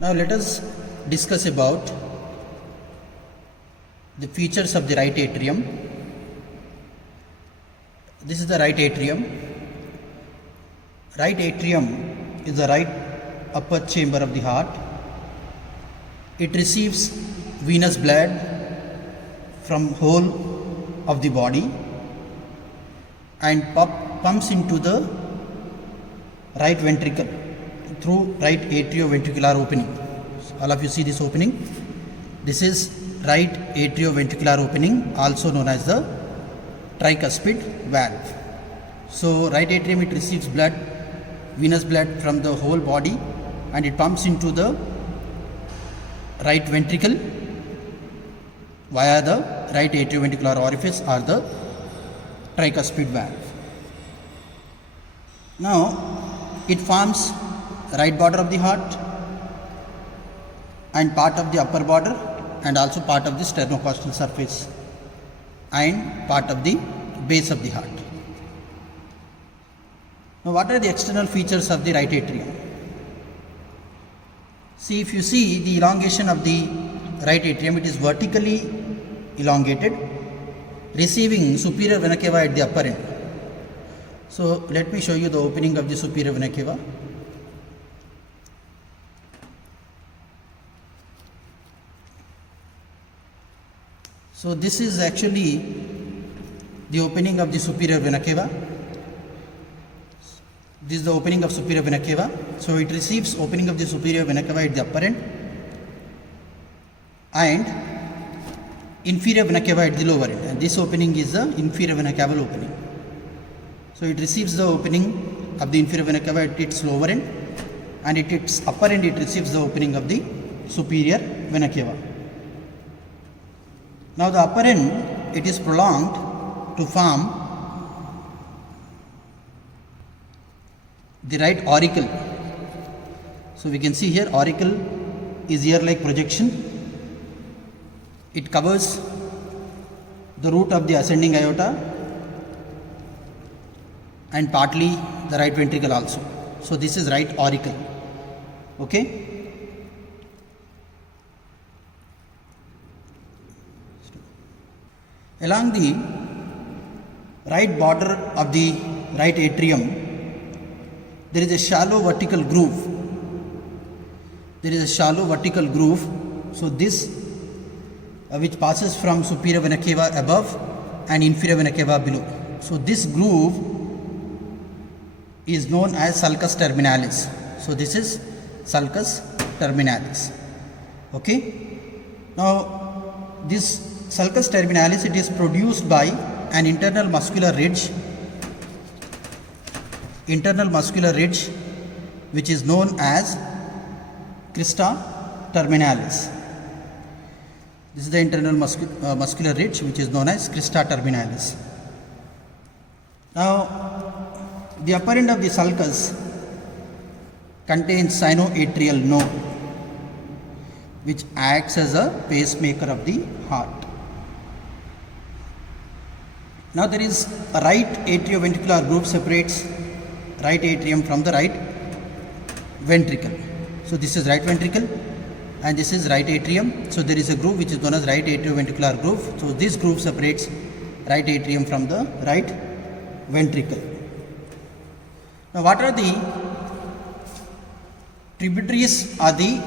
Now let us discuss about the features of the right atrium. This is the right atrium. Right atrium is the right upper chamber of the heart. It receives venous blood from whole of the body and pumps into the right ventricle through right atrioventricular opening. So all of you see this opening. This is right atrioventricular opening, also known as the tricuspid valve. So right atrium, it receives blood, venous blood from the whole body, and it pumps into the right ventricle via the right atrioventricular orifice or the tricuspid valve. Now it forms right border of the heart and part of the upper border and also part of the sternocostal surface and part of the base of the heart. Now what are the external features of the right atrium? See, if you see the elongation of the right atrium, it is vertically elongated, receiving superior vena cava at the upper end. So let me show you the opening of the superior vena cava. So this is actually the opening of the superior vena cava. This is the opening of superior vena cava. So it receives opening of the superior vena cava at the upper end and inferior vena cava at the lower end, and this opening is the inferior vena caval opening. So it receives the opening of the inferior vena cava at its lower end, and at its upper end it receives the opening of the superior vena cava. Now the upper end, it is prolonged to form the right auricle. So we can see here auricle is ear-like projection. It covers the root of the ascending aorta and partly the right ventricle also. So this is right auricle. Okay. Along the right border of the right atrium, there is a shallow vertical groove. There is a shallow vertical groove. So this which passes from superior vena cava above and inferior vena cava below. So this groove is known as sulcus terminalis. So this is sulcus terminalis. Okay. Now this sulcus terminalis, it is produced by an internal muscular ridge which is known as crista terminalis. This is the internal muscular ridge which is known as crista terminalis. Now the upper end of the sulcus contains sinoatrial node which acts as a pacemaker of the heart. Now there is a right atrioventricular groove separates right atrium from the right ventricle. So this is right ventricle and this is right atrium. So there is a groove which is known as right atrioventricular groove. So this groove separates right atrium from the right ventricle. Now what are the tributaries or the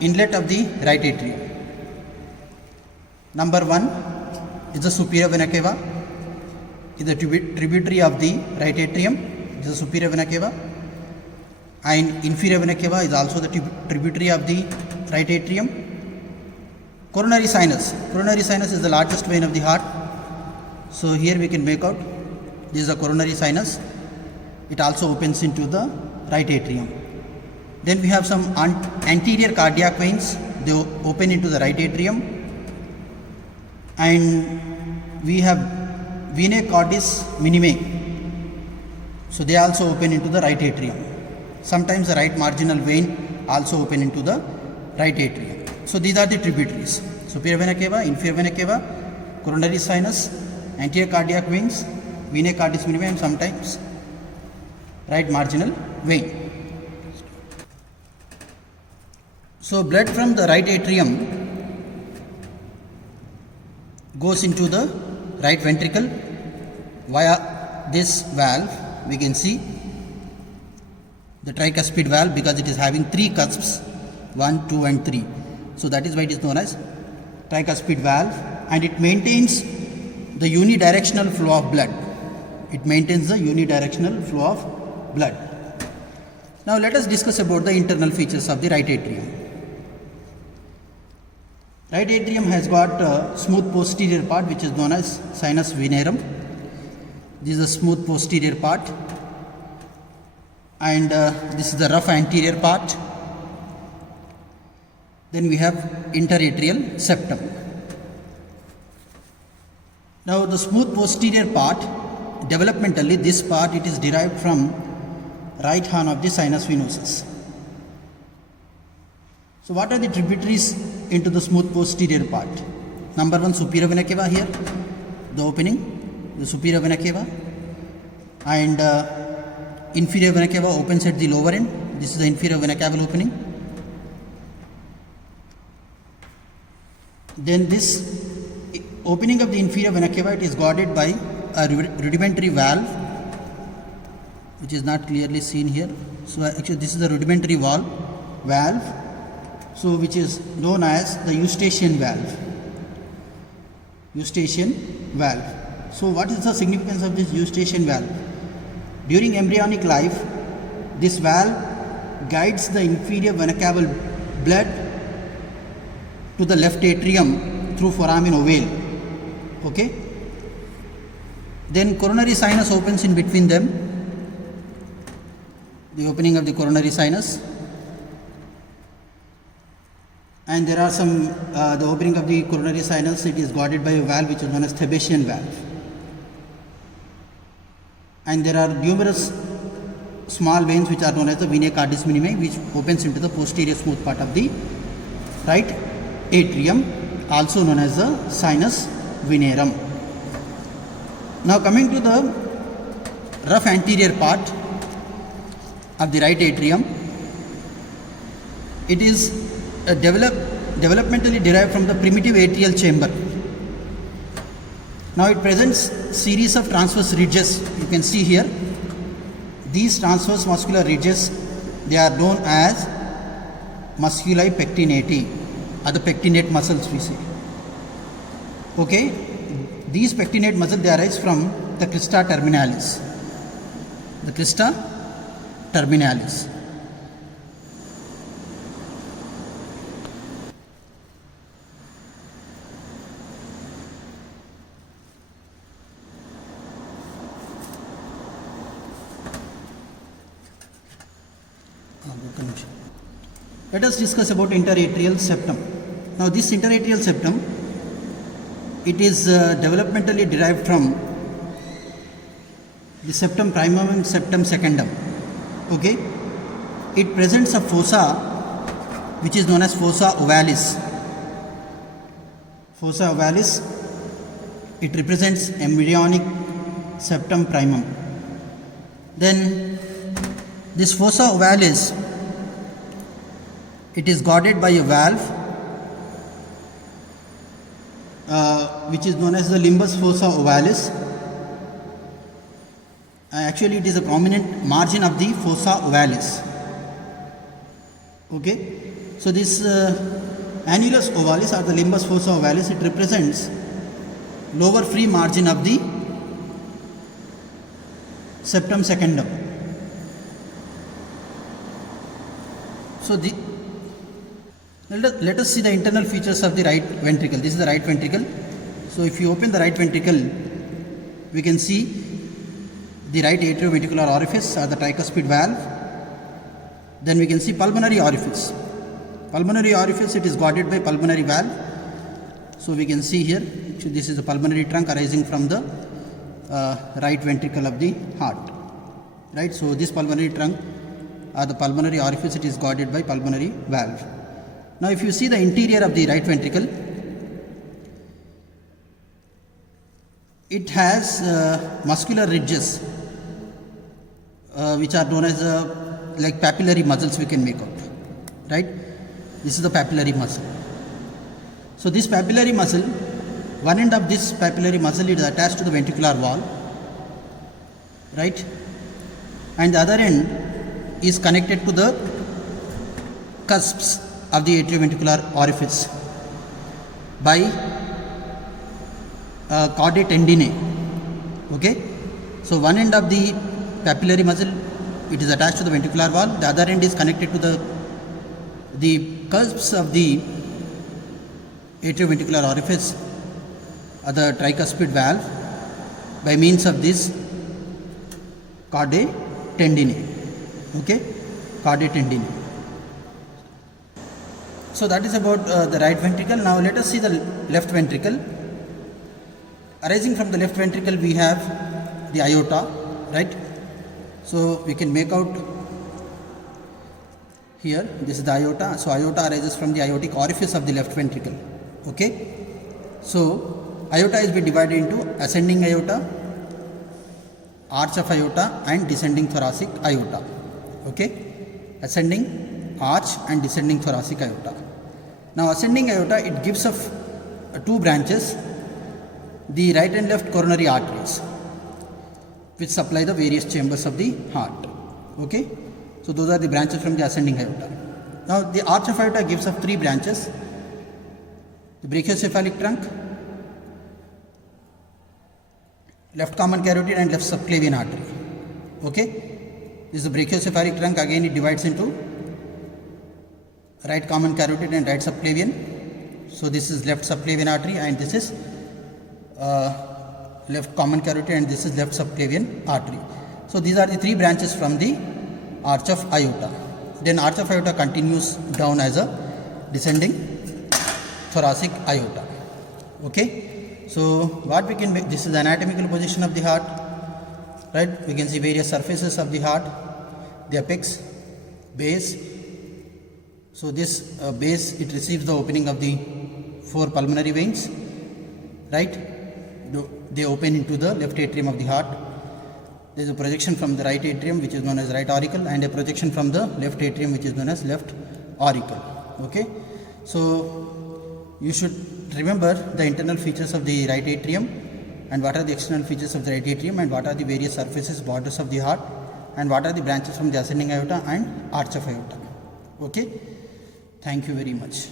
inlet of the right atrium? Number one is the superior vena cava, is the tributary of the right atrium, is the superior vena cava, and inferior vena cava is also the tributary of the right atrium. Coronary sinus is the largest vein of the heart. So here we can make out this is the coronary sinus. It also opens into the right atrium. Then we have some anterior cardiac veins. They open into the right atrium, and we have venae cordis minime. So they also open into the right atrium. Sometimes the right marginal vein also open into the right atrium. So these are the tributaries: superior vena cava, inferior vena cava, coronary sinus, anterior cardiac veins, venae cordis minime, and sometimes right marginal vein. So blood from the right atrium goes into the right ventricle via this valve. We can see the tricuspid valve because it is having three cusps, 1, 2 and 3. So that is why it is known as tricuspid valve, and it maintains the unidirectional flow of blood. It maintains the unidirectional flow of blood. Now let us discuss about the internal features of the right atrium. Right atrium has got a smooth posterior part which is known as sinus venerum. This is the smooth posterior part, and this is the rough anterior part. Then we have interatrial septum. Now the smooth posterior part, developmentally this part it is derived from right horn of the sinus venosus. So what are the tributaries into the smooth posterior part? Number 1, superior vena cava here, the opening, the superior vena cava, and inferior vena cava opens at the lower end. This is the inferior vena caval opening. Then this opening of the inferior vena cava, it is guarded by a rudimentary valve which is not clearly seen here. So actually this is the rudimentary valve, so which is known as the Eustachian valve. Eustachian valve. So what is the significance of this Eustachian valve? During embryonic life, this valve guides the inferior vena caval blood to the left atrium through foramen ovale. Okay. Then coronary sinus opens in between them. The opening of the coronary sinus, and there are some the opening of the coronary sinus, it is guarded by a valve which is known as Thebesian valve, and there are numerous small veins which are known as the venae cardis minime, which opens into the posterior smooth part of the right atrium, also known as the sinus venerum. Now coming to the rough anterior part of the right atrium, it is developmentally derived from the primitive atrial chamber. Now it presents series of transverse ridges. You can see here these transverse muscular ridges, they are known as musculi pectinati, or the pectinate muscles we say. Okay, these pectinate muscles, they arise from the crista terminalis. The crista terminalis. Let us discuss about interatrial septum. Now this interatrial septum, it is developmentally derived from the septum primum and septum secundum. Okay, it presents a fossa which is known as fossa ovalis. Fossa ovalis, it represents embryonic septum primum. Then this fossa ovalis, it is guarded by a valve which is known as the limbus fossa ovalis. Actually it is a prominent margin of the fossa ovalis. Okay, so this annulus ovalis or the limbus fossa ovalis, it represents lower free margin of the septum secundum. So let us see the internal features of the right ventricle. This is the right ventricle. So if you open the right ventricle, we can see the right atrioventricular orifice or the tricuspid valve. Then we can see pulmonary orifice. Pulmonary orifice, it is guarded by pulmonary valve. So we can see here, this is the pulmonary trunk arising from the right ventricle of the heart. Right. So this pulmonary trunk or the pulmonary orifice, it is guarded by pulmonary valve. Now if you see the interior of the right ventricle, it has muscular ridges which are known as like papillary muscles we can make out, right? This is the papillary muscle. So this papillary muscle, one end of this papillary muscle is attached to the ventricular wall, right? And the other end is connected to the cusps of the atrioventricular orifice by chordae tendineae. Okay, so one end of the papillary muscle, it is attached to the ventricular wall, the other end is connected to the cusps of the atrioventricular orifice or the tricuspid valve by means of this chordae tendineae. Okay, chordae tendineae. So that is about the right ventricle. Now let us see the left ventricle. Arising from the left ventricle we have the aorta, right? So we can make out here, this is the aorta. So aorta arises from the aortic orifice of the left ventricle. Okay, so aorta is being divided into ascending aorta, arch of aorta and descending thoracic aorta. Okay, ascending, arch and descending thoracic aorta. Now ascending aorta, it gives off two branches, the right and left coronary arteries, which supply the various chambers of the heart. Okay, so those are the branches from the ascending aorta. Now the arch of aorta gives off three branches, the brachiocephalic trunk, left common carotid and left subclavian artery. Okay, this is the brachiocephalic trunk. Again it divides into right common carotid and right subclavian. So this is left subclavian artery and this is left common carotid and this is left subclavian artery. So these are the three branches from the arch of aorta. Then arch of aorta continues down as a descending thoracic aorta. Okay, so what we can make, this is the anatomical position of the heart, right? We can see various surfaces of the heart, the apex, base. So this base, it receives the opening of the four pulmonary veins, right? They open into the left atrium of the heart. There is a projection from the right atrium which is known as right auricle and a projection from the left atrium which is known as left auricle. Okay, so you should remember the internal features of the right atrium and what are the external features of the right atrium and what are the various surfaces, borders of the heart and what are the branches from the ascending aorta and arch of aorta. Okay, thank you very much.